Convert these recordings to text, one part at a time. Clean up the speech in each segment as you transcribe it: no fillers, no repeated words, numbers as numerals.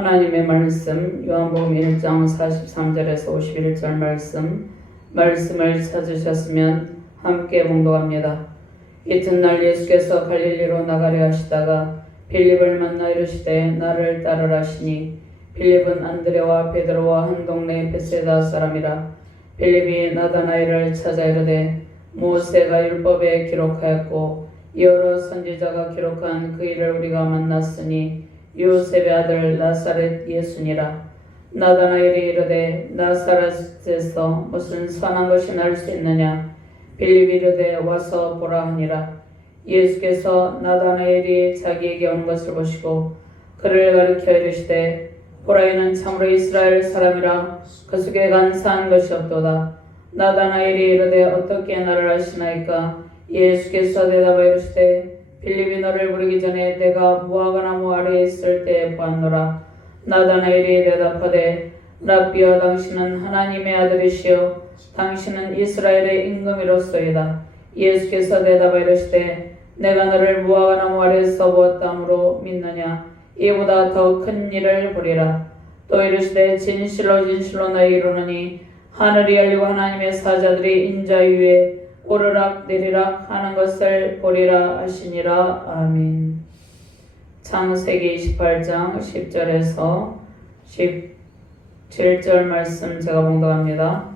하나님의 말씀 요한복음 1장 43절에서 51절 말씀을 찾으셨으면 함께 봉독합니다. 이튿날 예수께서 갈릴리로 나가려 하시다가 빌립을 만나 이르시되 나를 따르라 하시니 빌립은 안드레와 베드로와 한 동네 베세다 사람이라. 빌립이 나다나엘을 찾아 이르되 모세가 율법에 기록하였고 여러 선지자가 기록한 그 일을 우리가 만났으니 요셉의 아들 나사렛 예수니라. 나다나엘이 이르되 나사렛에서 무슨 선한 것이 날 수 있느냐. 빌립이 이르되 와서 보라 하니라. 예수께서 나다나엘이 자기에게 온 것을 보시고 그를 가리켜 이르시되 보라 이는 참으로 이스라엘 사람이라 그 속에 간사한 것이 없도다. 나다나엘이 이르되 어떻게 나를 아시나이까. 예수께서 대답하여 이르시되 빌립이 너를 부르기 전에 내가 무화과 나무 아래에 있을 때 보았노라. 나다나엘이 대답하되 랍비여 당신은 하나님의 아들이시요 당신은 이스라엘의 임금이로소이다. 예수께서 대답하여 이르시되 내가 너를 무화과 나무 아래에서 보았다므로 믿느냐. 이보다 더 큰 일을 보리라. 또 이르시되 진실로 진실로 너희에게 이르노니 하늘이 열리고 하나님의 사자들이 인자 위에 오르락 내리락 하는 것을 보리라 하시니라. 아멘. 창세기 28장 10절에서 17절 말씀 제가 봉독합니다.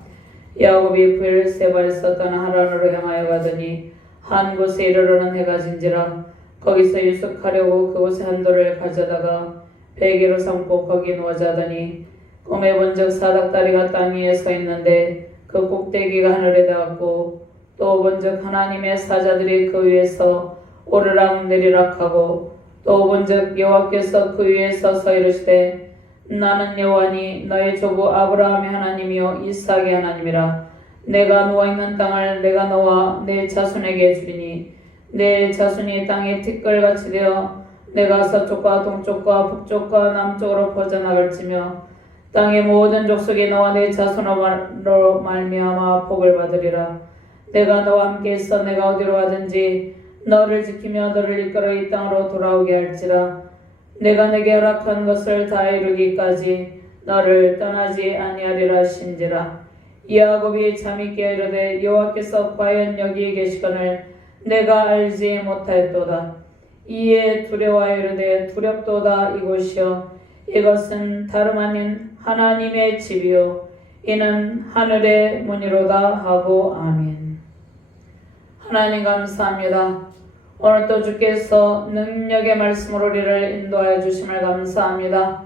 야곱이 브엘세바에서 떠나 하란으로 향하여 가더니 한 곳에 이르러는 해가 진지라. 거기서 유숙하려고 그곳에 한 돌을 가져다가 베개로 삼고 거기 누워 자더니 꿈에 본즉 사닥다리가 땅 위에 서 있는데 그 꼭대기가 하늘에 닿았고 또 본즉 하나님의 사자들이 그 위에서 오르락 내리락 하고 또 본즉 여호와께서 그 위에 서서 이르시되 나는 여호와니 너희 조부 아브라함의 하나님이요 이삭의 하나님이라. 내가 누워있는 땅을 내가 너와 내 자손에게 주리니 내 자손이 땅에 티끌같이 되어 내가 서쪽과 동쪽과 북쪽과 남쪽으로 퍼져나갈지며 땅의 모든 족속이 너와 내 자손으로 말미암아 복을 받으리라. 내가 너와 함께 있어 내가 어디로 가든지 너를 지키며 너를 이끌어 이 땅으로 돌아오게 할지라. 내가 내게 허락한 것을 다 이루기까지 너를 떠나지 아니하리라 하신지라. 야곱이 잠이 깨어 이르되 여호와께서 과연 여기 계시거늘 내가 알지 못하였도다. 이에 두려워하여 이르되 두렵도다. 이곳이여 이것은 다름 아닌 하나님의 집이요 이는 하늘의 문이로다 하고 아멘. 하나님 감사합니다. 오늘도 주께서 능력의 말씀으로 우리를 인도하여 주심을 감사합니다.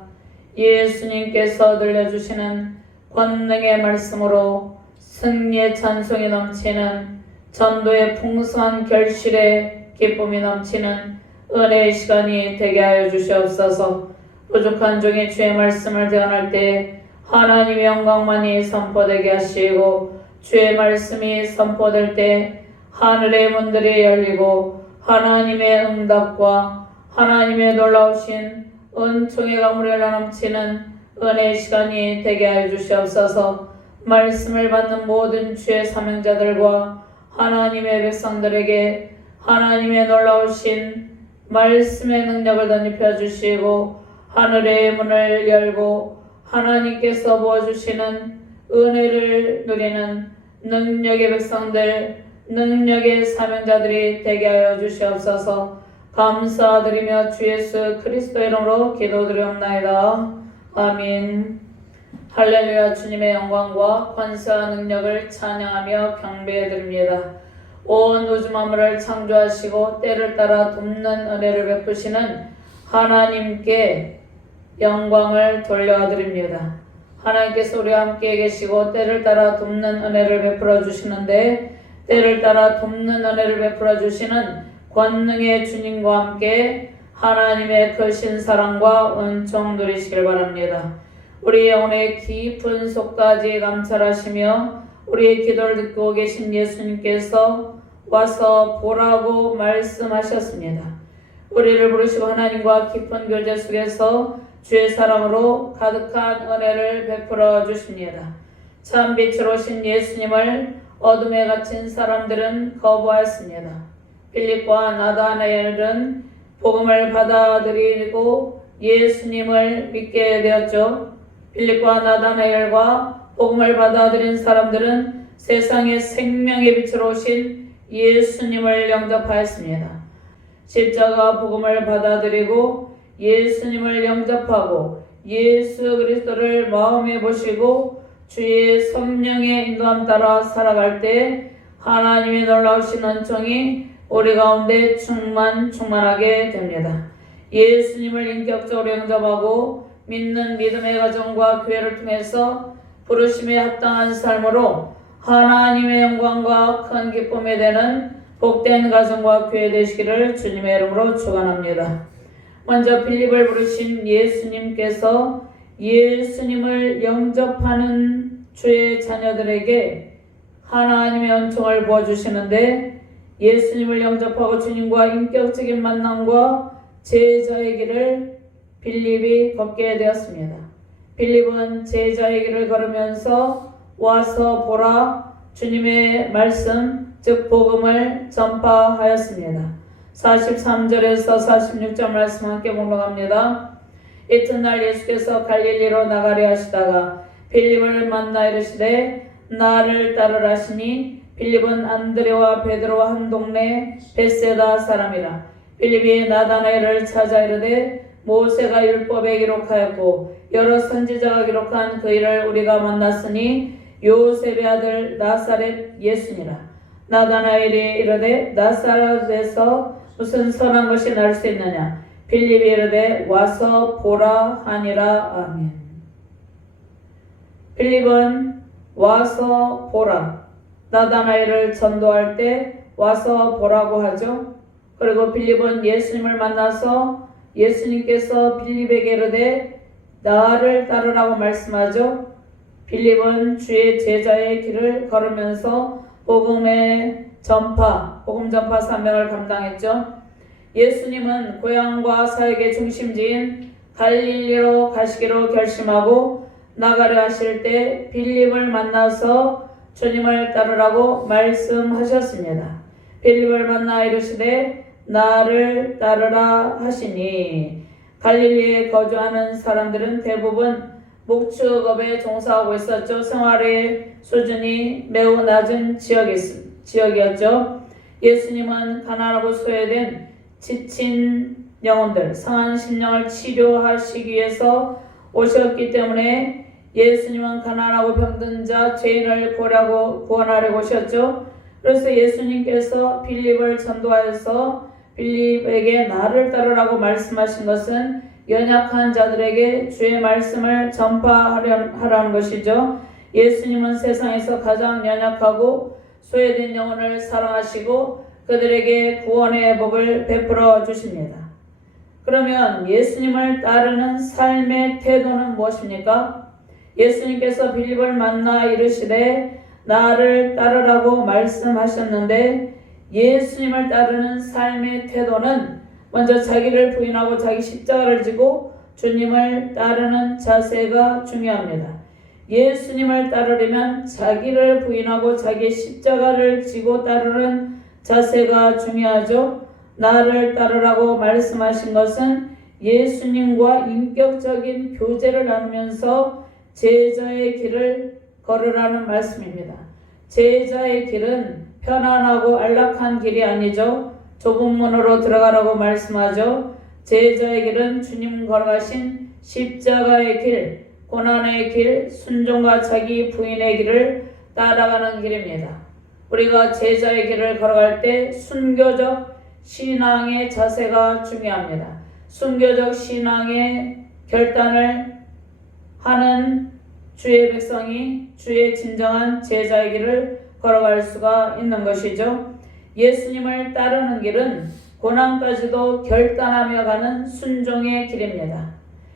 예수님께서 들려주시는 권능의 말씀으로 승리의 찬송이 넘치는 전도의 풍성한 결실의 기쁨이 넘치는 은혜의 시간이 되게 하여 주시옵소서. 부족한 종이 주의 말씀을 대언할 때 하나님의 영광만이 선포되게 하시고 주의 말씀이 선포될 때 하늘의 문들이 열리고 하나님의 응답과 하나님의 놀라우신 은총의 가물이 넘치는 은혜의 시간이 되게 하여 주시옵소서. 말씀을 받는 모든 주의 사명자들과 하나님의 백성들에게 하나님의 놀라우신 말씀의 능력을 덧입혀 주시고 하늘의 문을 열고 하나님께서 부어주시는 은혜를 누리는 능력의 백성들, 능력의 사명자들이 되게 하여 주시옵소서. 감사드리며 주 예수 그리스도 이름으로 기도드리옵나이다. 아멘. 할렐루야. 주님의 영광과 권세와 능력을 찬양하며 경배해드립니다. 온 우주 만물을 창조하시고 때를 따라 돕는 은혜를 베푸시는 하나님께 영광을 돌려드립니다. 하나님께서 우리와 함께 계시고 때를 따라 돕는 은혜를 베풀어 주시는데 때를 따라 돕는 은혜를 베풀어 주시는 권능의 주님과 함께 하나님의 크신 사랑과 은총 누리시길 바랍니다. 우리 영혼의 깊은 속까지 감찰하시며 우리의 기도를 듣고 계신 예수님께서 와서 보라고 말씀하셨습니다. 우리를 부르시고 하나님과 깊은 교제 속에서 주의 사랑으로 가득한 은혜를 베풀어 주십니다. 참 빛으로 오신 예수님을 어둠에 갇힌 사람들은 거부하였습니다. 빌립과 나다나엘은 복음을 받아들이고 예수님을 믿게 되었죠. 빌립과 나다나엘과 복음을 받아들인 사람들은 세상의 생명의 빛으로 오신 예수님을 영접하였습니다. 십자가 복음을 받아들이고 예수님을 영접하고 예수 그리스도를 마음에 보시고 주의 성령의 인도함 따라 살아갈 때 하나님의 놀라우신 은총이 우리 가운데 충만하게 됩니다. 예수님을 인격적으로 영접하고 믿는 믿음의 가정과 교회를 통해서 부르심에 합당한 삶으로 하나님의 영광과 큰 기쁨이 되는 복된 가정과 교회 되시기를 주님의 이름으로 축원합니다. 먼저 빌립을 부르신 예수님께서 예수님을 영접하는 주의 자녀들에게 하나님의 은총을 부어주시는데 예수님을 영접하고 주님과 인격적인 만남과 제자의 길을 빌립이 걷게 되었습니다. 빌립은 제자의 길을 걸으면서 와서 보라 주님의 말씀 즉 복음을 전파하였습니다. 43절에서 46절 말씀 함께 목록합니다. 이튿날 예수께서 갈릴리로 나가려 하시다가 빌립을 만나 이르시되 나를 따르라 하시니 빌립은 안드레와 베드로와 한 동네 벳세다 사람이라. 빌립이 나다나엘을 찾아 이르되 모세가 율법에 기록하였고 여러 선지자가 기록한 그 일을 우리가 만났으니 요셉의 아들 나사렛 예수니라. 나다나엘이 이르되 나사렛에서 무슨 선한 것이 날 수 있느냐. 빌립이 이르되 와서 보라 하니라. 아멘. 빌립은 와서 보라. 나다나엘을 전도할 때 와서 보라고 하죠. 그리고 빌립은 예수님을 만나서 예수님께서 빌립에게 이르되 나를 따르라고 말씀하죠. 빌립은 주의 제자의 길을 걸으면서 복음 전파 사명을 감당했죠. 예수님은 고향과 사역의 중심지인 갈릴리로 가시기로 결심하고 나가려 하실 때 빌립을 만나서 주님을 따르라고 말씀하셨습니다. 빌립을 만나 이르시되 나를 따르라 하시니 갈릴리에 거주하는 사람들은 대부분 목축업에 종사하고 있었죠. 생활의 수준이 매우 낮은 지역이었죠. 예수님은 가난하고 소외된 지친 영혼들, 상한 심령을 치료하시기 위해서 오셨기 때문에 예수님은 가난하고 병든 자, 죄인을 구원하려고 오셨죠. 그래서 예수님께서 빌립을 전도하여서 빌립에게 나를 따르라고 말씀하신 것은 연약한 자들에게 주의 말씀을 전파하라는 것이죠. 예수님은 세상에서 가장 연약하고 소외된 영혼을 사랑하시고 그들에게 구원의 복을 베풀어 주십니다. 그러면 예수님을 따르는 삶의 태도는 무엇입니까? 예수님께서 빌립을 만나 이르시되 나를 따르라고 말씀하셨는데 예수님을 따르는 삶의 태도는 먼저 자기를 부인하고 자기 십자가를 지고 주님을 따르는 자세가 중요합니다. 예수님을 따르려면 자기를 부인하고 자기 십자가를 지고 따르는 자세가 중요하죠. 나를 따르라고 말씀하신 것은 예수님과 인격적인 교제를 나누면서 제자의 길을 걸으라는 말씀입니다. 제자의 길은 편안하고 안락한 길이 아니죠. 좁은 문으로 들어가라고 말씀하죠. 제자의 길은 주님 걸어가신 십자가의 길, 고난의 길, 순종과 자기 부인의 길을 따라가는 길입니다. 우리가 제자의 길을 걸어갈 때 순교적 신앙의 자세가 중요합니다. 순교적 신앙의 결단을 하는 주의 백성이 주의 진정한 제자의 길을 걸어갈 수가 있는 것이죠. 예수님을 따르는 길은 고난까지도 결단하며 가는 순종의 길입니다.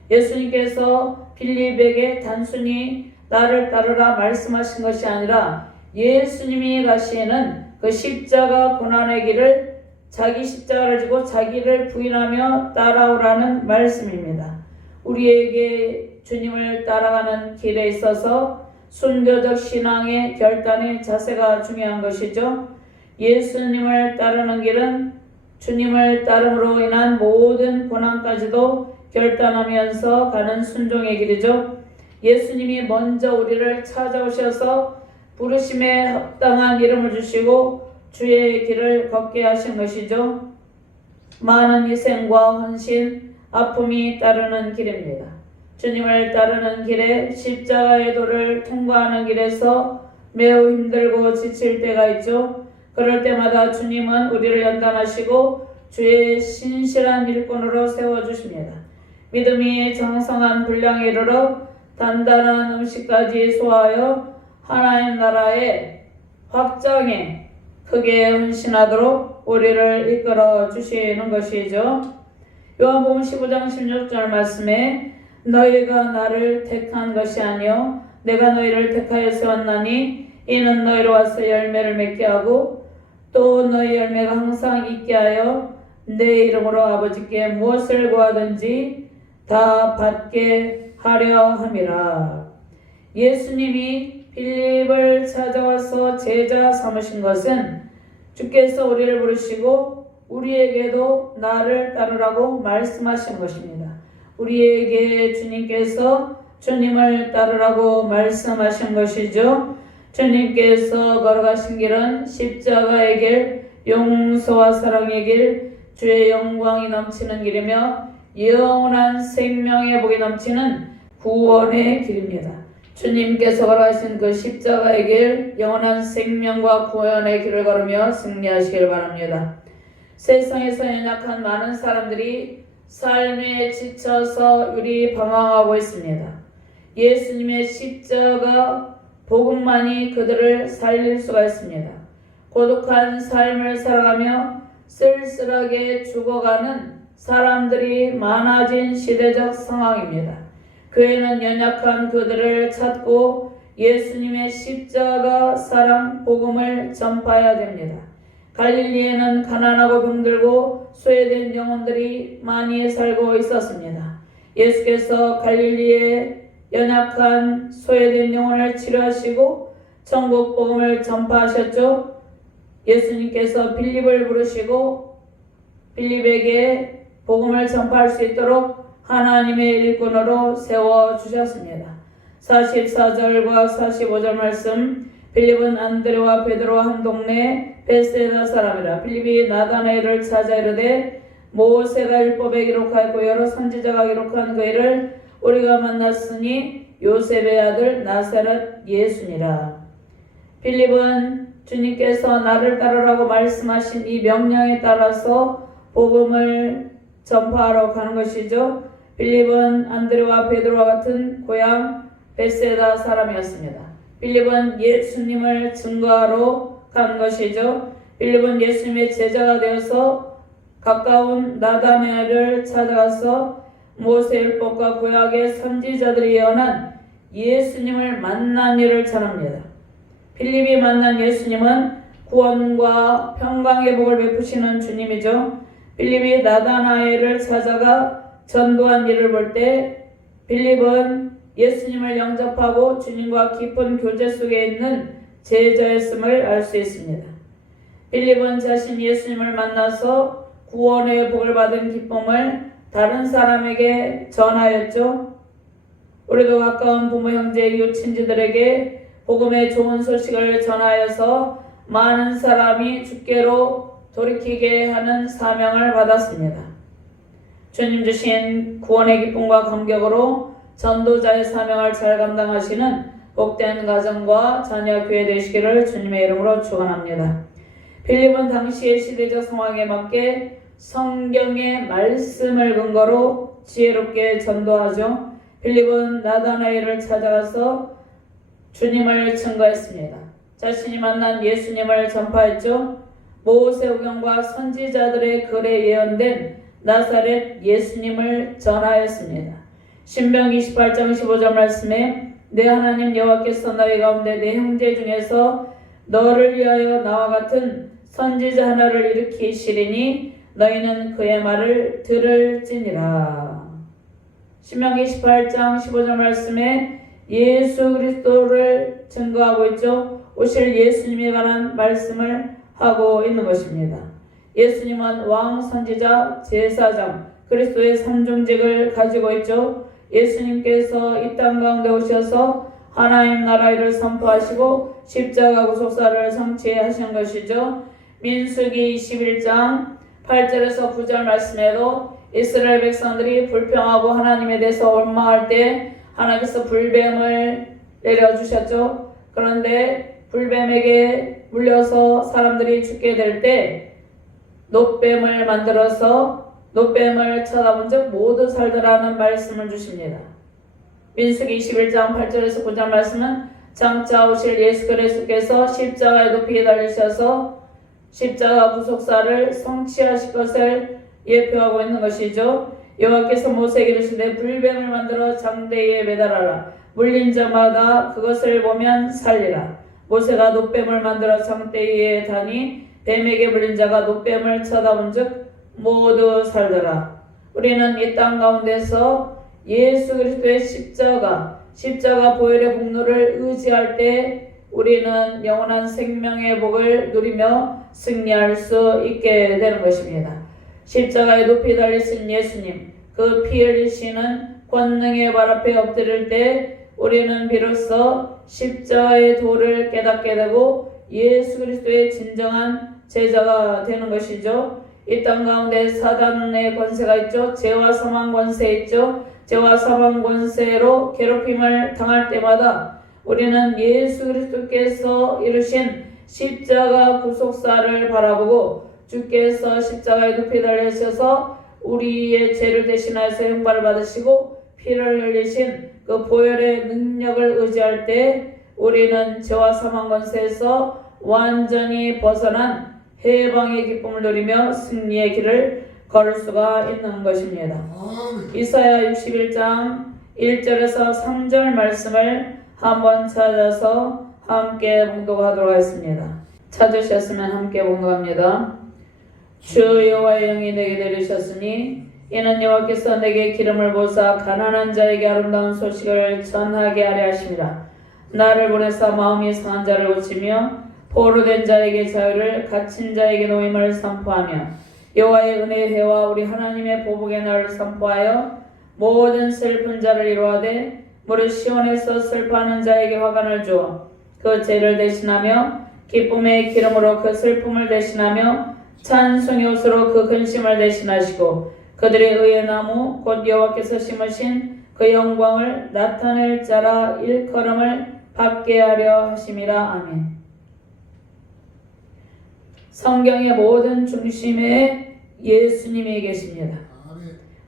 예수님께서 빌립에게 단순히 나를 따르라 말씀하신 것이 아니라 예수님이 가시는 그 십자가 고난의 길을 자기 십자가를 지고 자기를 부인하며 따라오라는 말씀입니다. 우리에게 주님을 따라가는 길에 있어서 순교적 신앙의 결단의 자세가 중요한 것이죠. 예수님을 따르는 길은 주님을 따름으로 인한 모든 고난까지도 결단하면서 가는 순종의 길이죠. 예수님이 먼저 우리를 찾아오셔서 부르심에 합당한 이름을 주시고 주의 길을 걷게 하신 것이죠. 많은 희생과 헌신, 아픔이 따르는 길입니다. 주님을 따르는 길에 십자가의 도를 통과하는 길에서 매우 힘들고 지칠 때가 있죠. 그럴 때마다 주님은 우리를 연단하시고 주의 신실한 일꾼으로 세워주십니다. 믿음이 장성한 분량에 이르러 단단한 음식까지 소화하여 하나님 나라의 확장에 크게 헌신하도록 우리를 이끌어 주시는 것이죠. 요한복음 15장 16절 말씀에 너희가 나를 택한 것이 아니요 내가 너희를 택하여 세웠나니 이는 너희로 와서 열매를 맺게 하고 또 너희 열매가 항상 있게 하여 내 이름으로 아버지께 무엇을 구하든지 다 받게 하려 함이라. 예수님이 빌립을 찾아와서 제자 삼으신 것은 주께서 우리를 부르시고 우리에게도 나를 따르라고 말씀하신 것입니다. 우리에게 주님께서 주님을 따르라고 말씀하신 것이죠. 주님께서 걸어가신 길은 십자가의 길, 용서와 사랑의 길, 주의 영광이 넘치는 길이며 영원한 생명의 복이 넘치는 구원의 길입니다. 주님께서 걸어가신 그 십자가의 길, 영원한 생명과 구원의 길을 걸으며 승리하시길 바랍니다. 세상에서 연약한 많은 사람들이 삶에 지쳐서 방황하고 있습니다. 예수님의 십자가 복음만이 그들을 살릴 수가 있습니다. 고독한 삶을 살아가며 쓸쓸하게 죽어가는 사람들이 많아진 시대적 상황입니다. 교회는 연약한 그들을 찾고 예수님의 십자가 사랑 복음을 전파해야 됩니다. 갈릴리에는 가난하고 병들고 소외된 영혼들이 많이 살고 있었습니다. 예수께서 갈릴리에 연약한 소외된 영혼을 치료하시고 천국 복음을 전파하셨죠. 예수님께서 빌립을 부르시고 빌립에게 복음을 전파할 수 있도록 하나님의 일꾼으로 세워주셨습니다. 44절과 45절 말씀, 빌립은 안드레와 베드로와 한 동네 베세다 사람이라. 빌립이 나다나엘을 찾아 이르되 모세가 율법에 기록하였고 여러 선지자가 기록한 그 일을 우리가 만났으니 요셉의 아들 나사렛 예수니라. 빌립은 주님께서 나를 따르라고 말씀하신 이 명령에 따라서 복음을 전파하러 가는 것이죠. 빌립은 안드레와 베드로와 같은 고향 베세다 사람이었습니다. 빌립은 예수님을 증거하러 간 것이죠. 빌립은 예수님의 제자가 되어서 가까운 나다나엘을 찾아가서 모세율법과 구약의 선지자들이 예언한 예수님을 만난 일을 전합니다. 빌립이 만난 예수님은 구원과 평강의 복을 베푸시는 주님이죠. 빌립이 나다나엘을 찾아가 전도한 일을 볼 때 빌립은 예수님을 영접하고 주님과 깊은 교제 속에 있는 제자였음을 알 수 있습니다. 빌립은 자신 예수님을 만나서 구원의 복을 받은 기쁨을 다른 사람에게 전하였죠. 우리도 가까운 부모, 형제, 이웃, 친지들에게 복음의 좋은 소식을 전하여서 많은 사람이 주께로 돌이키게 하는 사명을 받았습니다. 주님 주신 구원의 기쁨과 감격으로 전도자의 사명을 잘 감당하시는 복된 가정과 자녀 교회 되시기를 주님의 이름으로 축원합니다. 빌립은 당시의 시대적 상황에 맞게 성경의 말씀을 근거로 지혜롭게 전도하죠. 빌립은 나다나엘을 찾아가서 주님을 증거했습니다. 자신이 만난 예수님을 전파했죠. 모세오경과 선지자들의 글에 예언된 나사렛 예수님을 전하였습니다. 신명기 28장 15절 말씀에 내 하나님 여호와께서 너희 가운데 내 형제 중에서 너를 위하여 나와 같은 선지자 하나를 일으키시리니 너희는 그의 말을 들을지니라. 신명기 18장 15절 말씀에 예수 그리스도를 증거하고 있죠. 오실 예수님에 관한 말씀을 하고 있는 것입니다. 예수님은 왕, 선지자, 제사장, 그리스도의 삼중직을 가지고 있죠. 예수님께서 이 땅 가운데 오셔서 하나님 나라 일을 선포하시고 십자가 구속사를 성취하신 것이죠. 민수기 21장 8절에서 9절 말씀에도 이스라엘 백성들이 불평하고 하나님에 대해서 원망할 때 하나님께서 불뱀을 내려주셨죠. 그런데 불뱀에게 물려서 사람들이 죽게 될 때 놋뱀을 만들어서 놋뱀을 쳐다본 즉 모두 살더라는 말씀을 주십니다. 민수기 21장 8절에서 9절 말씀은 장차 오실 예수 그리스도께서 십자가에 높이 달리셔서 십자가 구속사를 성취하실 것을 예표하고 있는 것이죠. 여호와께서 모세에게 이르시되 불뱀을 만들어 장대에 매달아라. 물린 자마다 그것을 보면 살리라. 모세가 놋뱀을 만들어 장대에 다니 뱀에게 물린 자가 놋뱀을 쳐다본즉 모두 살더라. 우리는 이 땅 가운데서 예수 그리스도의 십자가 보혈의 공로를 의지할 때 우리는 영원한 생명의 복을 누리며 승리할 수 있게 되는 것입니다. 십자가에 높이 달리신 예수님, 그 피 흘리시는 권능의 발 앞에 엎드릴 때 우리는 비로소 십자가의 도를 깨닫게 되고 예수 그리스도의 진정한 제자가 되는 것이죠. 이 땅 가운데 사단의 권세가 있죠. 죄와 사망 권세 있죠. 죄와 사망 권세로 괴롭힘을 당할 때마다 우리는 예수 그리스도께서 이루신 십자가 구속사를 바라보고 주께서 십자가에 높이 달리셔서 우리의 죄를 대신하여서 형벌을 받으시고 피를 흘리신 그 보혈의 능력을 의지할 때 우리는 죄와 사망 권세에서 완전히 벗어난 해방의 기쁨을 누리며 승리의 길을 걸을 수가 있는 것입니다. 이사야 61장 1절에서 3절 말씀을 한번 찾아서 함께 봉독하도록 하겠습니다. 찾으셨으면 함께 봉독합니다. 주 여호와의 영이 내게 내리셨으니 이는 여호와께서 내게 기름을 부으사 가난한 자에게 아름다운 소식을 전하게 하려 하심이라. 나를 보내사 마음이 상한 자를 고치며 포로된 자에게 자유를 갇힌 자에게 노임을 선포하며 여호와의 은혜의 해와 우리 하나님의 보복의 날을 선포하여 모든 슬픈 자를 이루하되 무릇 시온에서 슬퍼하는 자에게 화관을 주어 그 죄를 대신하며 기쁨의 기름으로 그 슬픔을 대신하며 찬송의 옷으로 그 근심을 대신하시고 그들의 의의 나무 곧 여호와께서 심으신 그 영광을 나타낼 자라 일컬음을 받게 하려 하심이라. 아멘. 성경의 모든 중심에 예수님이 계십니다.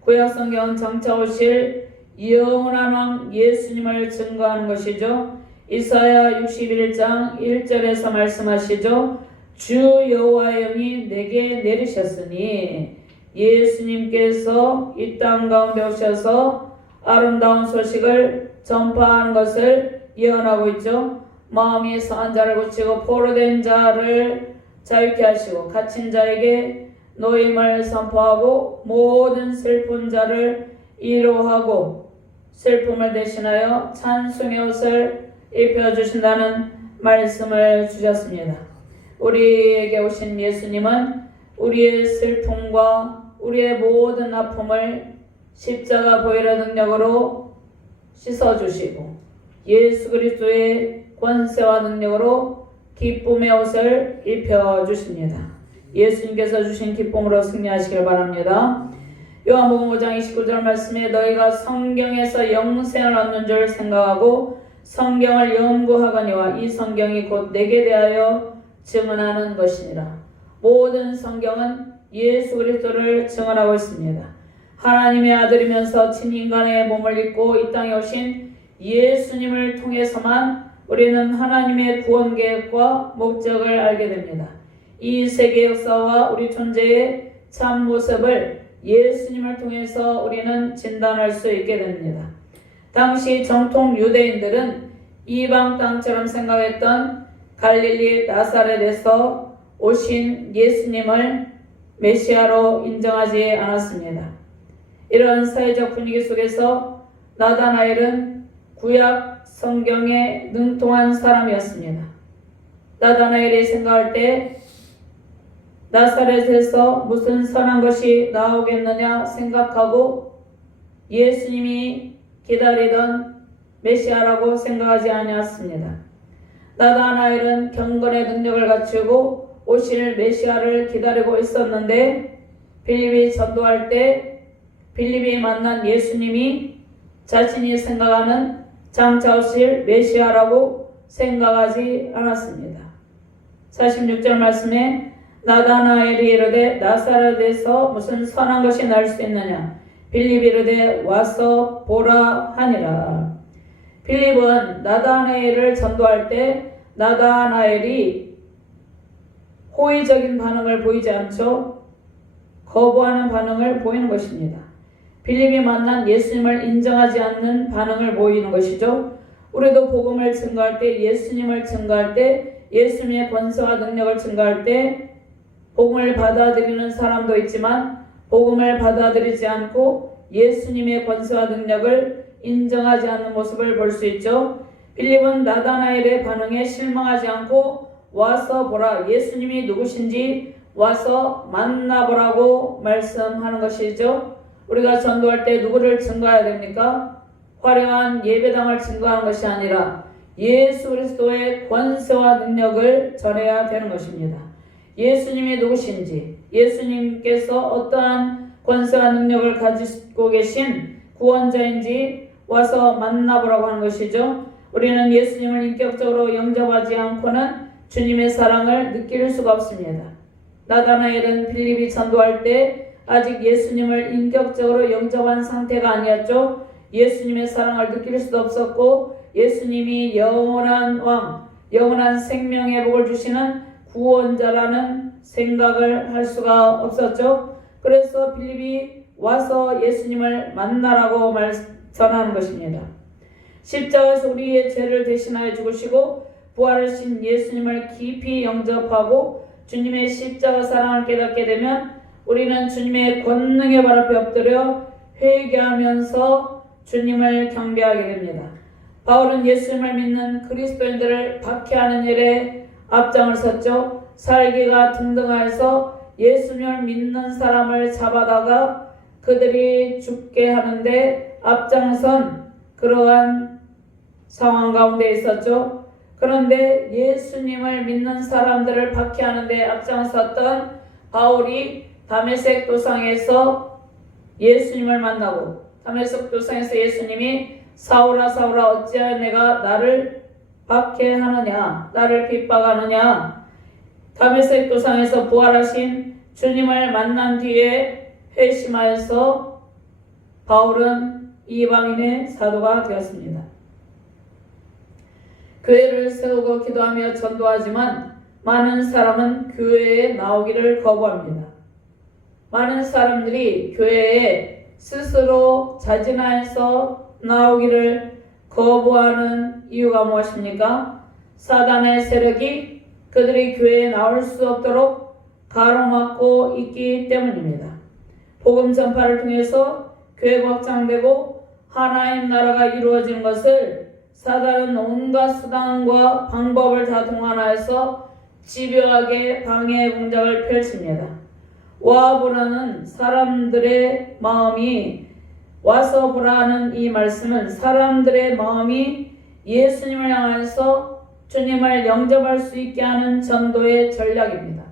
구약 성경은 장차 오실 영원한 왕 예수님을 증거하는 것이죠. 이사야 61장 1절에서 말씀하시죠. 주 여호와의 영이 내게 내리셨으니 예수님께서 이 땅 가운데 오셔서 아름다운 소식을 전파하는 것을 예언하고 있죠. 마음이 상한 자를 고치고 포로된 자를 자유케 하시고 갇힌 자에게 노임을 선포하고 모든 슬픈 자를 위로하고 슬픔을 대신하여 찬송의 옷을 입혀주신다는 말씀을 주셨습니다. 우리에게 오신 예수님은 우리의 슬픔과 우리의 모든 아픔을 십자가 보혈의 능력으로 씻어주시고 예수 그리스도의 권세와 능력으로 기쁨의 옷을 입혀주십니다. 예수님께서 주신 기쁨으로 승리하시길 바랍니다. 요한복음 5장 29절 말씀에 너희가 성경에서 영생을 얻는 줄 생각하고 성경을 연구하거니와 이 성경이 곧 내게 대하여 증언하는 것이니라. 모든 성경은 예수 그리스도를 증언하고 있습니다. 하나님의 아들이면서 친인간의 몸을 입고 이 땅에 오신 예수님을 통해서만 우리는 하나님의 구원 계획과 목적을 알게 됩니다. 이 세계 역사와 우리 존재의 참 모습을 예수님을 통해서 우리는 진단할 수 있게 됩니다. 당시 정통 유대인들은 이방 땅처럼 생각했던 갈릴리 나사렛에서 오신 예수님을 메시아로 인정하지 않았습니다. 이런 사회적 분위기 속에서 나다나엘은 구약 성경에 능통한 사람이었습니다. 나다나엘이 생각할 때 나사렛에서 무슨 선한 것이 나오겠느냐 생각하고 예수님이 기다리던 메시아라고 생각하지 아니었습니다. 나다나엘은 경건의 능력을 갖추고 오실 메시아를 기다리고 있었는데 빌립이 전도할 때 빌립이 만난 예수님이 자신이 생각하는 장차 오실 메시아라고 생각하지 않았습니다. 46절 말씀에 나다나엘이 이르되 나사렛에서 무슨 선한 것이 날 수 있느냐 빌립이 이르되 와서 보라 하니라. 빌립은 나다나엘을 전도할 때 나다나엘이 호의적인 반응을 보이지 않죠. 거부하는 반응을 보이는 것입니다. 빌립이 만난 예수님을 인정하지 않는 반응을 보이는 것이죠. 우리도 복음을 증거할 때, 예수님을 증거할 때, 예수님의 권세와 능력을 증거할 때 복음을 받아들이는 사람도 있지만 복음을 받아들이지 않고 예수님의 권세와 능력을 인정하지 않는 모습을 볼 수 있죠. 빌립은 나다나엘의 반응에 실망하지 않고 와서 보라, 예수님이 누구신지 와서 만나보라고 말씀하는 것이죠. 우리가 전도할 때 누구를 증거해야 됩니까? 화려한 예배당을 증거하는 것이 아니라 예수 그리스도의 권세와 능력을 전해야 되는 것입니다. 예수님이 누구신지, 예수님께서 어떠한 권세와 능력을 가지고 계신 구원자인지 와서 만나보라고 하는 것이죠. 우리는 예수님을 인격적으로 영접하지 않고는 주님의 사랑을 느낄 수가 없습니다. 나다나엘은 빌립이 전도할 때 아직 예수님을 인격적으로 영접한 상태가 아니었죠. 예수님의 사랑을 느낄 수도 없었고 예수님이 영원한 왕, 영원한 생명의 복을 주시는 구원자라는 생각을 할 수가 없었죠. 그래서 빌립이 와서 예수님을 만나라고 전하는 것입니다. 십자가에서 우리의 죄를 대신하여 죽으시고 부활하신 예수님을 깊이 영접하고 주님의 십자가 사랑을 깨닫게 되면 우리는 주님의 권능의 발 앞에 엎드려 회개하면서 주님을 경배하게 됩니다. 바울은 예수님을 믿는 그리스도인들을 박해하는 일에 앞장을 섰죠. 살기가 등등하여서 예수님을 믿는 사람을 잡아다가 그들이 죽게 하는데 앞장선 그러한 상황 가운데 있었죠. 그런데 예수님을 믿는 사람들을 박해하는 데 앞장섰던 바울이 다메섹 도상에서 예수님을 만나고 다메섹 도상에서 예수님이 사울아 사울아 어찌하여 내가 나를 박해하느냐 나를 핍박하느냐. 다메섹 도상에서 부활하신 주님을 만난 뒤에 회심하여서 바울은 이방인의 사도가 되었습니다. 교회를 세우고 기도하며 전도하지만 많은 사람은 교회에 나오기를 거부합니다. 많은 사람들이 교회에 스스로 자진하여서 나오기를 거부하는 이유가 무엇입니까? 사단의 세력이 그들이 교회에 나올 수 없도록 가로막고 있기 때문입니다. 복음 전파를 통해서 교회가 확장되고 하나님 나라가 이루어진 것을 사단은 온갖 수단과 방법을 다 동원하여서 집요하게 방해 공작을 펼칩니다. 와 보라는 사람들의 마음이 와서 보라는 이 말씀은 사람들의 마음이 예수님을 향해서 주님을 영접할 수 있게 하는 전도의 전략입니다.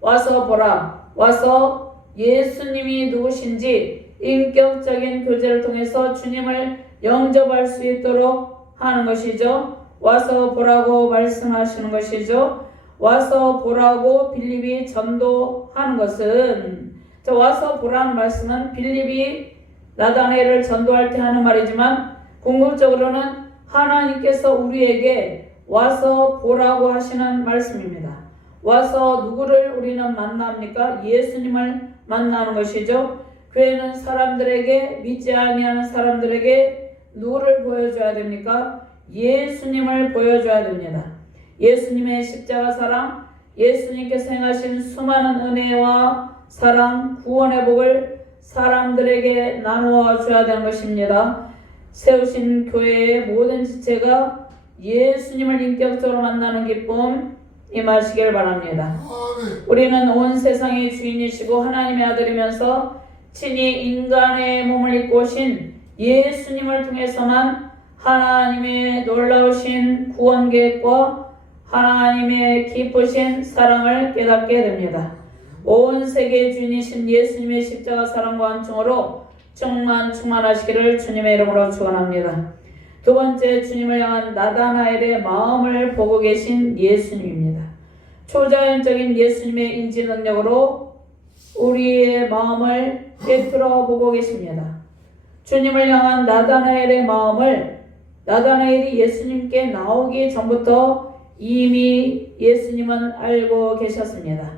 와서 보라, 와서 예수님이 누구신지 인격적인 교제를 통해서 주님을 영접할 수 있도록 하는 것이죠. 와서 보라고 말씀하시는 것이죠. 와서 보라고 빌립이 전도하는 것은 와서 보라는 말씀은 빌립이 나다나엘을 전도할 때 하는 말이지만 궁극적으로는 하나님께서 우리에게 와서 보라고 하시는 말씀입니다. 와서 누구를 우리는 만납니까? 예수님을 만나는 것이죠. 교회는 사람들에게 믿지 아니하는 사람들에게 누구를 보여줘야 됩니까? 예수님을 보여줘야 됩니다. 예수님의 십자가 사랑, 예수님께서 행하신 수많은 은혜와 사랑, 구원의 복을 사람들에게 나누어 줘야 되는 것입니다. 세우신 교회의 모든 지체가 예수님을 인격적으로 만나는 기쁨, 임하시길 바랍니다. 우리는 온 세상의 주인이시고 하나님의 아들이면서 친히 인간의 몸을 입고 오신 예수님을 통해서만 하나님의 놀라우신 구원 계획과 하나님의 기쁘신 사랑을 깨닫게 됩니다. 온 세계의 주인이신 예수님의 십자가 사랑과 은총으로 충만하시기를 주님의 이름으로 축원합니다. 두 번째, 주님을 향한 나다나엘의 마음을 보고 계신 예수님입니다. 초자연적인 예수님의 인지 능력으로 우리의 마음을 깨트려 보고 계십니다. 주님을 향한 나다나엘의 마음을 나다나엘이 예수님께 나오기 전부터 이미 예수님은 알고 계셨습니다.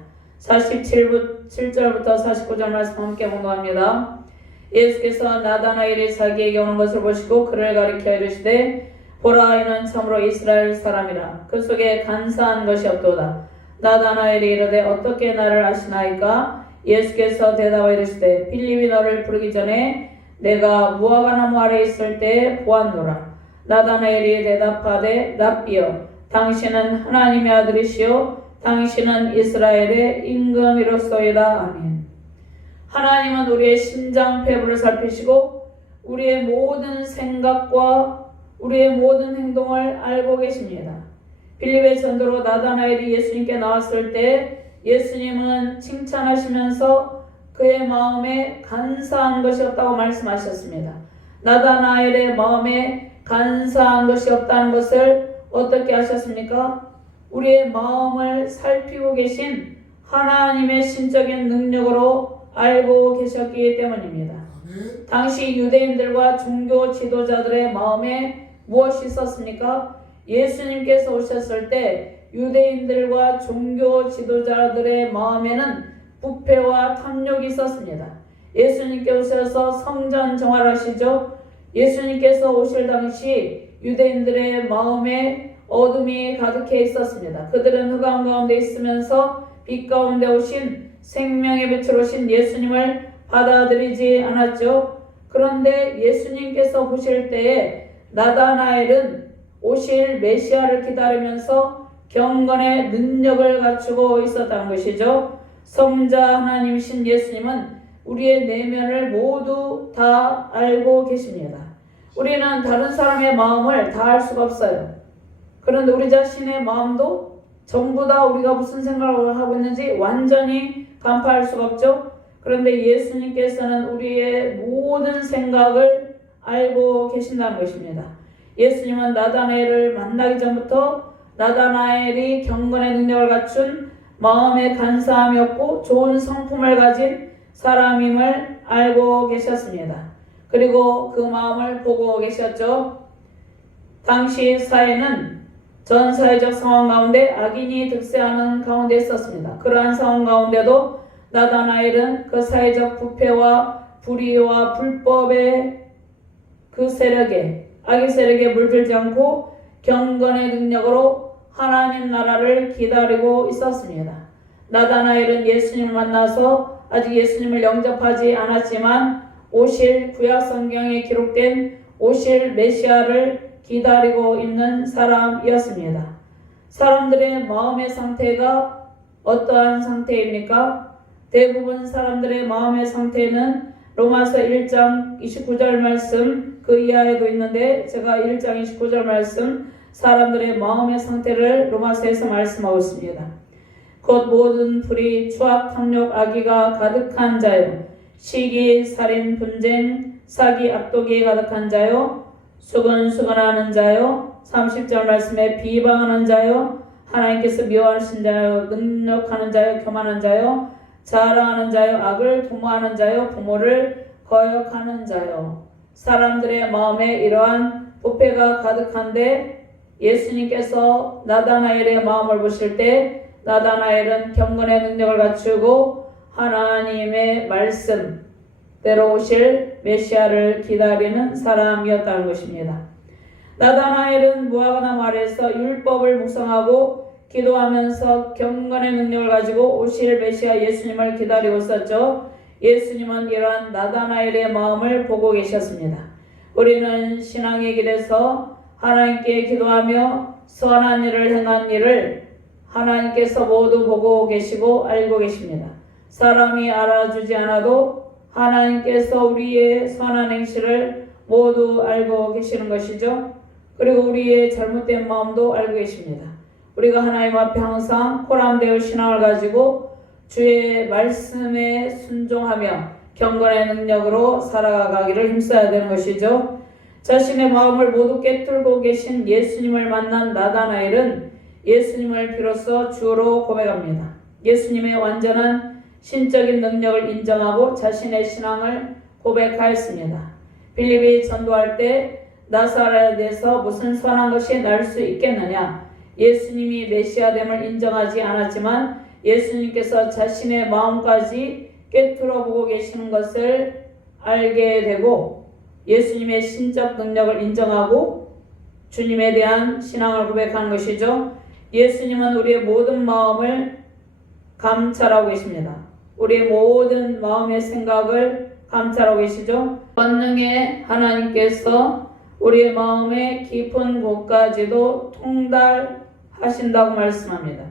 47절부터 49절 말씀 함께 공부합니다. 예수께서 나다나엘이 자기에게 오는 것을 보시고 그를 가리켜 이르시되 보라, 이는 참으로 이스라엘 사람이라 그 속에 간사한 것이 없도다. 나다나엘이 이르되 어떻게 나를 아시나이까? 예수께서 대답하여 이르시되 빌립이 너를 부르기 전에 내가 무화과 나무 아래 있을 때 보았노라. 나다나엘이 대답하되 랍비여, 당신은 하나님의 아들이시요 당신은 이스라엘의 임금이로소이다. 아멘. 하나님은 우리의 심장폐부를 살피시고 우리의 모든 생각과 우리의 모든 행동을 알고 계십니다. 빌립의 전도로 나다나엘이 예수님께 나왔을 때 예수님은 칭찬하시면서 그의 마음에 간사한 것이 없다고 말씀하셨습니다. 나다나엘의 마음에 간사한 것이 없다는 것을 어떻게 하셨습니까? 우리의 마음을 살피고 계신 하나님의 신적인 능력으로 알고 계셨기 때문입니다. 당시 유대인들과 종교 지도자들의 마음에 무엇이 있었습니까? 예수님께서 오셨을 때 유대인들과 종교 지도자들의 마음에는 부패와 탐욕이 있었습니다. 예수님께 오셔서 성전 정화하시죠. 예수님께서 오실 당시 유대인들의 마음에 어둠이 가득해 있었습니다. 그들은 흑암 가운데 있으면서 빛 가운데 오신 생명의 빛으로 오신 예수님을 받아들이지 않았죠. 그런데 예수님께서 보실 때에 나다나엘은 오실 메시아를 기다리면서 경건의 능력을 갖추고 있었다는 것이죠. 성자 하나님이신 예수님은 우리의 내면을 모두 다 알고 계십니다. 우리는 다른 사람의 마음을 다 알 수가 없어요. 그런데 우리 자신의 마음도 전부 다 우리가 무슨 생각을 하고 있는지 완전히 간파할 수가 없죠. 그런데 예수님께서는 우리의 모든 생각을 알고 계신다는 것입니다. 예수님은 나다나엘을 만나기 전부터 나다나엘이 경건의 능력을 갖춘 마음의 간사함이 없고 좋은 성품을 가진 사람임을 알고 계셨습니다. 그리고 그 마음을 보고 계셨죠. 당시 사회는 전 사회적 상황 가운데 악인이 득세하는 가운데 있었습니다. 그러한 상황 가운데도 나다나엘은 그 사회적 부패와 불의와 불법의 그 세력에, 악의 세력에 물들지 않고 경건의 능력으로 하나님 나라를 기다리고 있었습니다. 나다나엘은 예수님을 만나서 아직 예수님을 영접하지 않았지만 오실 구약 성경에 기록된 오실 메시아를 기다리고 있는 사람이었습니다. 사람들의 마음의 상태가 어떠한 상태입니까? 대부분 사람들의 마음의 상태는 로마서 1장 29절 말씀 그 이하에도 있는데 제가 1장 29절 말씀 사람들의 마음의 상태를 로마서에서 말씀하고 있습니다. 곧 모든 불의, 추악, 탐욕, 악의가 가득한 자요, 시기, 살인, 분쟁, 사기, 악독이 가득한 자요, 수근수근하는 자요, 30절 말씀에 비방하는 자요, 하나님께서 미워하신 자요, 능력하는 자요, 교만한 자요, 자랑하는 자요, 악을 도모하는 자요, 부모를 거역하는 자요. 사람들의 마음에 이러한 부패가 가득한데 예수님께서 나다나엘의 마음을 보실 때 나다나엘은 경건의 능력을 갖추고 하나님의 말씀대로 오실 메시아를 기다리는 사람이었다는 것입니다. 나다나엘은 무화과 나무 아래에서 율법을 묵상하고 기도하면서 경건의 능력을 가지고 오실 메시아 예수님을 기다리고 있었죠. 예수님은 이러한 나다나엘의 마음을 보고 계셨습니다. 우리는 신앙의 길에서 하나님께 기도하며 선한 일을 행한 일을 하나님께서 모두 보고 계시고 알고 계십니다. 사람이 알아주지 않아도 하나님께서 우리의 선한 행실을 모두 알고 계시는 것이죠. 그리고 우리의 잘못된 마음도 알고 계십니다. 우리가 하나님 앞에 항상 코람되어 신앙을 가지고 주의 말씀에 순종하며 경건의 능력으로 살아가기를 힘써야 되는 것이죠. 자신의 마음을 모두 꿰뚫고 계신 예수님을 만난 나다나엘은 예수님을 비로소 주로 고백합니다. 예수님의 완전한 신적인 능력을 인정하고 자신의 신앙을 고백하였습니다. 빌립이 전도할 때 나사렛에서 무슨 선한 것이 날 수 있겠느냐? 예수님이 메시아됨을 인정하지 않았지만 예수님께서 자신의 마음까지 꿰뚫어 보고 계시는 것을 알게 되고 예수님의 신적 능력을 인정하고 주님에 대한 신앙을 고백하는 것이죠. 예수님은 우리의 모든 마음을 감찰하고 계십니다. 우리의 모든 마음의 생각을 감찰하고 계시죠. 권능의 하나님께서 우리의 마음의 깊은 곳까지도 통달하신다고 말씀합니다.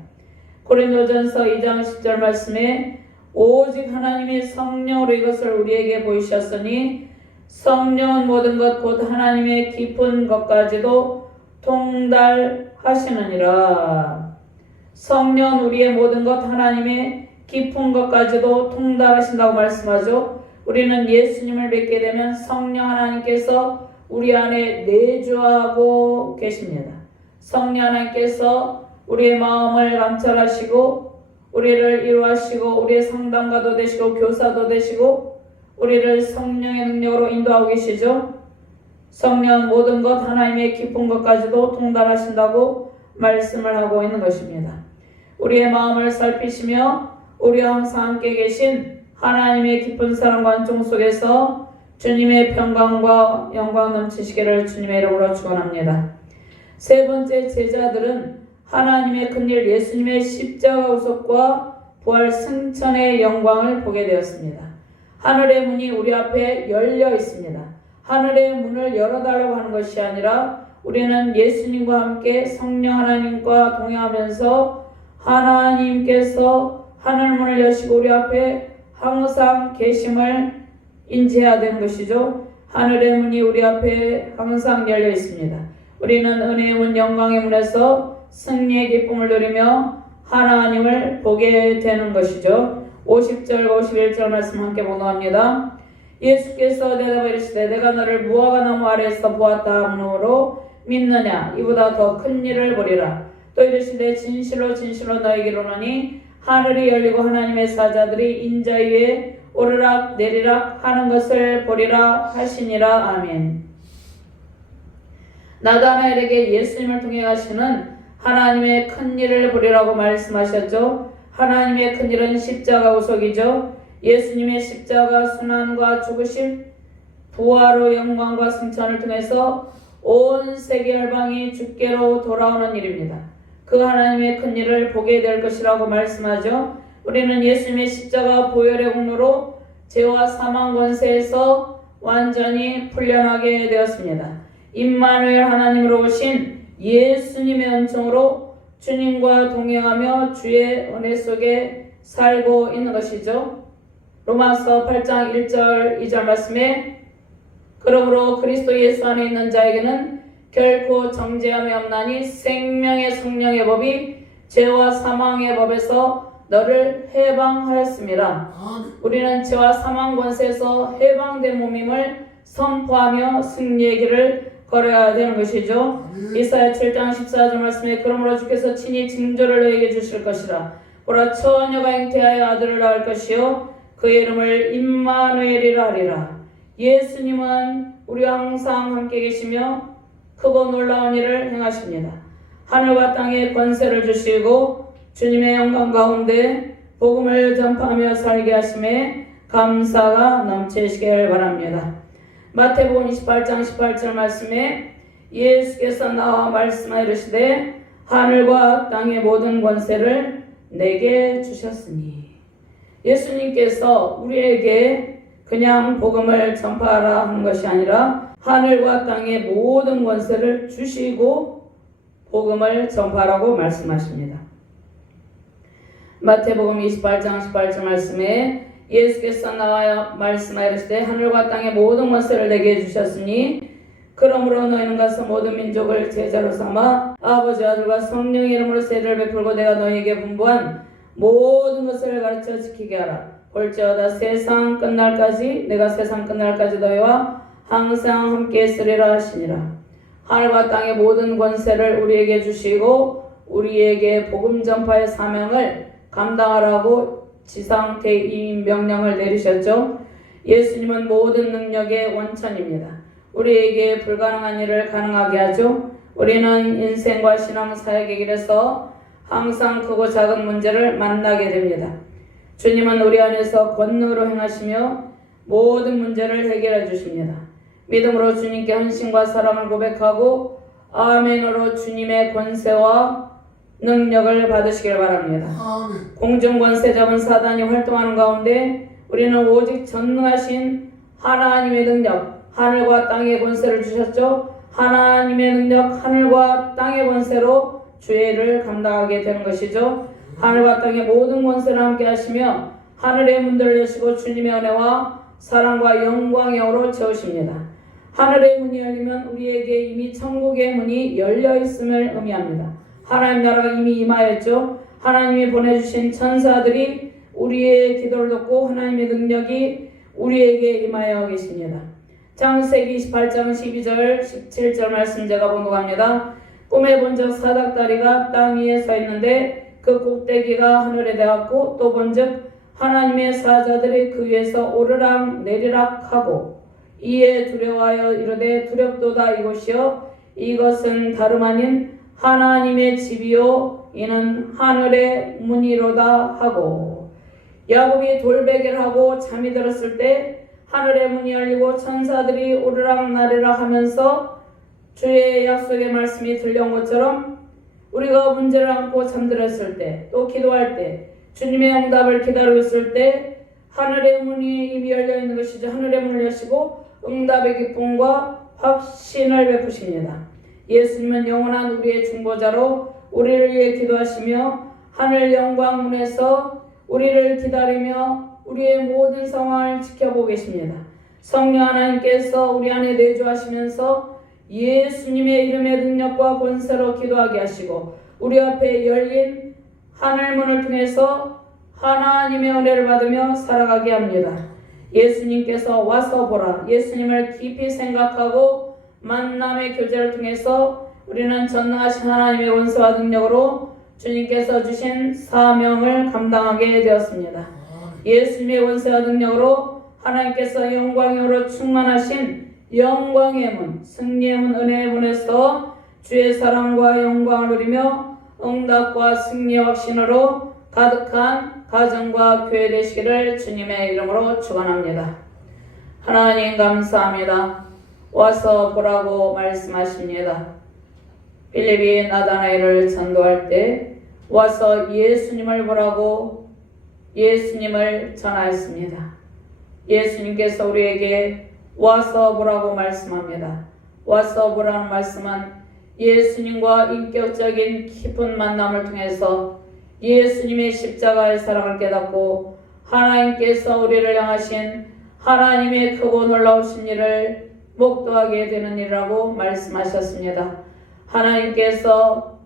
고린도전서 2장 10절 말씀에 오직 하나님이 성령으로 이것을 우리에게 보이셨으니 성령은 모든 것 곧 하나님의 깊은 것까지도 통달하시느니라. 성령은 우리의 모든 것 하나님의 깊은 것까지도 통달하신다고 말씀하죠. 우리는 예수님을 뵙게 되면 성령 하나님께서 우리 안에 내주하고 계십니다. 성령 하나님께서 우리의 마음을 감찰하시고 우리를 이루하시고 우리의 상담가도 되시고 교사도 되시고 우리를 성령의 능력으로 인도하고 계시죠. 성령 모든 것 하나님의 깊은 것까지도 통달하신다고 말씀을 하고 있는 것입니다. 우리의 마음을 살피시며 우리와 항상 함께 계신 하나님의 깊은 사랑과 은총 속에서 주님의 평강과 영광 넘치시기를 주님의 이름으로 축원합니다. 세 번째, 제자들은 하나님의 큰일 예수님의 십자가 우속과 부활 승천의 영광을 보게 되었습니다. 하늘의 문이 우리 앞에 열려 있습니다. 하늘의 문을 열어달라고 하는 것이 아니라 우리는 예수님과 함께 성령 하나님과 동행하면서 하나님께서 하늘문을 여시고 우리 앞에 항상 계심을 인지해야 되는 것이죠. 하늘의 문이 우리 앞에 항상 열려 있습니다. 우리는 은혜의 문, 영광의 문에서 승리의 기쁨을 누리며 하나님을 보게 되는 것이죠. 50절과 51절 말씀 함께 봉독합니다. 예수께서 대답하여 이르시되 내가 너를 무화과나무 아래에서 보았다 하므로 믿느냐? 이보다 더 큰 일을 보리라. 또 이르시되 진실로 진실로 너희에게 이르노니 하늘이 열리고 하나님의 사자들이 인자 위에 오르락 내리락 하는 것을 보리라 하시니라. 아멘. 나다나엘에게 예수님을 통해 하시는 하나님의 큰 일을 보리라고 말씀하셨죠. 하나님의 큰 일은 십자가 우속이죠. 예수님의 십자가 순환과 죽으심, 부활의 영광과 승천을 통해서 온 세계 열방이 주께로 돌아오는 일입니다. 그 하나님의 큰 일을 보게 될 것이라고 말씀하죠. 우리는 예수님의 십자가 보혈의 공로로 죄와 사망 권세에서 완전히 풀려나게 되었습니다. 임마누엘 하나님으로 오신 예수님의 은총으로 주님과 동행하며 주의 은혜 속에 살고 있는 것이죠. 로마서 8장 1절 2절 말씀에 그러므로 그리스도 예수 안에 있는 자에게는 결코 정죄함이 없나니 생명의 성령의 법이 죄와 사망의 법에서 너를 해방하였습니다. 우리는 죄와 사망 권세에서 해방된 몸임을 선포하며 승리의 길을 걸어야 되는 것이죠. 이사야 7장 14절 말씀에 그러므로 주께서 친히 징조를 너에게 주실 것이라. 보라 처녀가 잉태하여 아들을 낳을 것이요 그의 이름을 임마누엘이라 하리라. 예수님은 우리와 항상 함께 계시며 크고 놀라운 일을 행하십니다. 하늘과 땅에 권세를 주시고 주님의 영광 가운데 복음을 전파하며 살게 하심에 감사가 넘치시길 바랍니다. 마태복음 28장 18절 말씀에 예수께서 나와 말씀하여 이르시되 하늘과 땅의 모든 권세를 내게 주셨으니 예수님께서 우리에게 그냥 복음을 전파하라 하는 것이 아니라 하늘과 땅의 모든 권세를 주시고 복음을 전파하라고 말씀하십니다. 마태복음 28장 18절 말씀에 예수께서 나와 말씀하시되 하늘과 땅의 모든 권세를 내게 주셨으니 그러므로 너희는 가서 모든 민족을 제자로 삼아 아버지 아들과 성령의 이름으로 세례를 베풀고 내가 너희에게 분부한 모든 것을 가르쳐 지키게 하라. 볼지어다 세상 끝날까지 내가 세상 끝날까지 너희와 항상 함께 있으리라 하시니라. 하늘과 땅의 모든 권세를 우리에게 주시고 우리에게 복음 전파의 사명을 감당하라고 지상대인 명령을 내리셨죠. 예수님은 모든 능력의 원천입니다. 우리에게 불가능한 일을 가능하게 하죠. 우리는 인생과 신앙 사역의 길에서 항상 크고 작은 문제를 만나게 됩니다. 주님은 우리 안에서 권능으로 행하시며 모든 문제를 해결해 주십니다. 믿음으로 주님께 헌신과 사랑을 고백하고 아멘으로 주님의 권세와 능력을 받으시길 바랍니다. 아멘. 공중권세 잡은 사단이 활동하는 가운데 우리는 오직 전능하신 하나님의 능력, 하늘과 땅의 권세를 주셨죠. 하나님의 능력, 하늘과 땅의 권세로 죄를 감당하게 되는 것이죠. 하늘과 땅의 모든 권세를 함께 하시며 하늘의 문들을 여시고 주님의 은혜와 사랑과 영광의 영으로 채우십니다. 하늘의 문이 열리면 우리에게 이미 천국의 문이 열려 있음을 의미합니다. 하나님 나라가 이미 임하였죠. 하나님이 보내주신 천사들이 우리의 기도를 듣고 하나님의 능력이 우리에게 임하여 계십니다. 창세기 28장 12절 17절 말씀 제가 봉독합니다. 꿈에 본적 사닥다리가 땅 위에 서 있는데 그 꼭대기가 하늘에 닿았고 또 본즉 하나님의 사자들이 그 위에서 오르락 내리락 하고 이에 두려워하여 이르되 두렵도다 이곳이여 이것은 다름 아닌 하나님의 집이요 이는 하늘의 문이로다 하고 야곱이 돌베개를 하고 잠이 들었을 때 하늘의 문이 열리고 천사들이 오르락 내리락 하면서 주의 약속의 말씀이 들려온 것처럼 우리가 문제를 안고 잠들었을 때 또 기도할 때 주님의 응답을 기다리고 있을 때 하늘의 문이 이미 열려 있는 것이죠. 하늘의 문을 여시고 응답의 기쁨과 확신을 베푸십니다. 예수님은 영원한 우리의 중보자로 우리를 위해 기도하시며 하늘 영광문에서 우리를 기다리며 우리의 모든 상황을 지켜보고 계십니다. 성령 하나님께서 우리 안에 내주하시면서 예수님의 이름의 능력과 권세로 기도하게 하시고 우리 앞에 열린 하늘문을 통해서 하나님의 은혜를 받으며 살아가게 합니다. 예수님께서 와서 보라. 예수님을 깊이 생각하고 만남의 교제를 통해서 우리는 전능하신 하나님의 원수와 능력으로 주님께서 주신 사명을 감당하게 되었습니다. 예수님의 원수와 능력으로 하나님께서 영광으로 충만하신 영광의 문, 승리의 문, 은혜의 문에서 주의 사랑과 영광을 누리며 응답과 승리의 확신으로 가득한 가정과 교회 되시기를 주님의 이름으로 축원합니다. 하나님 감사합니다. 와서 보라고 말씀하십니다. 빌립이 나다나엘을 전도할 때 와서 예수님을 보라고 예수님을 전하였습니다. 예수님께서 우리에게 와서 보라고 말씀합니다. 와서 보라는 말씀은 예수님과 인격적인 깊은 만남을 통해서 예수님의 십자가의 사랑을 깨닫고 하나님께서 우리를 향하신 하나님의 크고 놀라우신 일을 목도하게 되는 일이라고 말씀하셨습니다. 하나님께서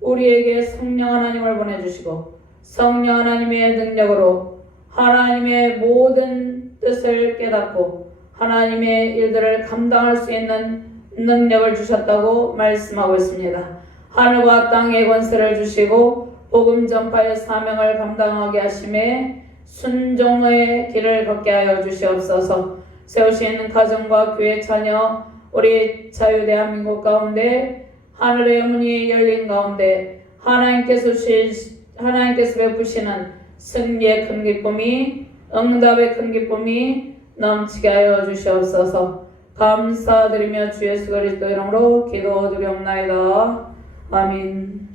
우리에게 성령 하나님을 보내주시고 성령 하나님의 능력으로 하나님의 모든 뜻을 깨닫고 하나님의 일들을 감당할 수 있는 능력을 주셨다고 말씀하고 있습니다. 하늘과 땅의 권세를 주시고 복음 전파의 사명을 감당하게 하심에 순종의 길을 걷게 하여 주시옵소서. 세우신 가정과 교회 자녀 우리 자유 대한민국 가운데 하늘의 문이 열린 가운데 하나님께서 베푸시는 승리의 큰 기쁨이 응답의 큰 기쁨이 넘치게 하여 주시옵소서. 감사드리며 주 예수 그리스도 이름으로 기도드리옵나이다. 아멘.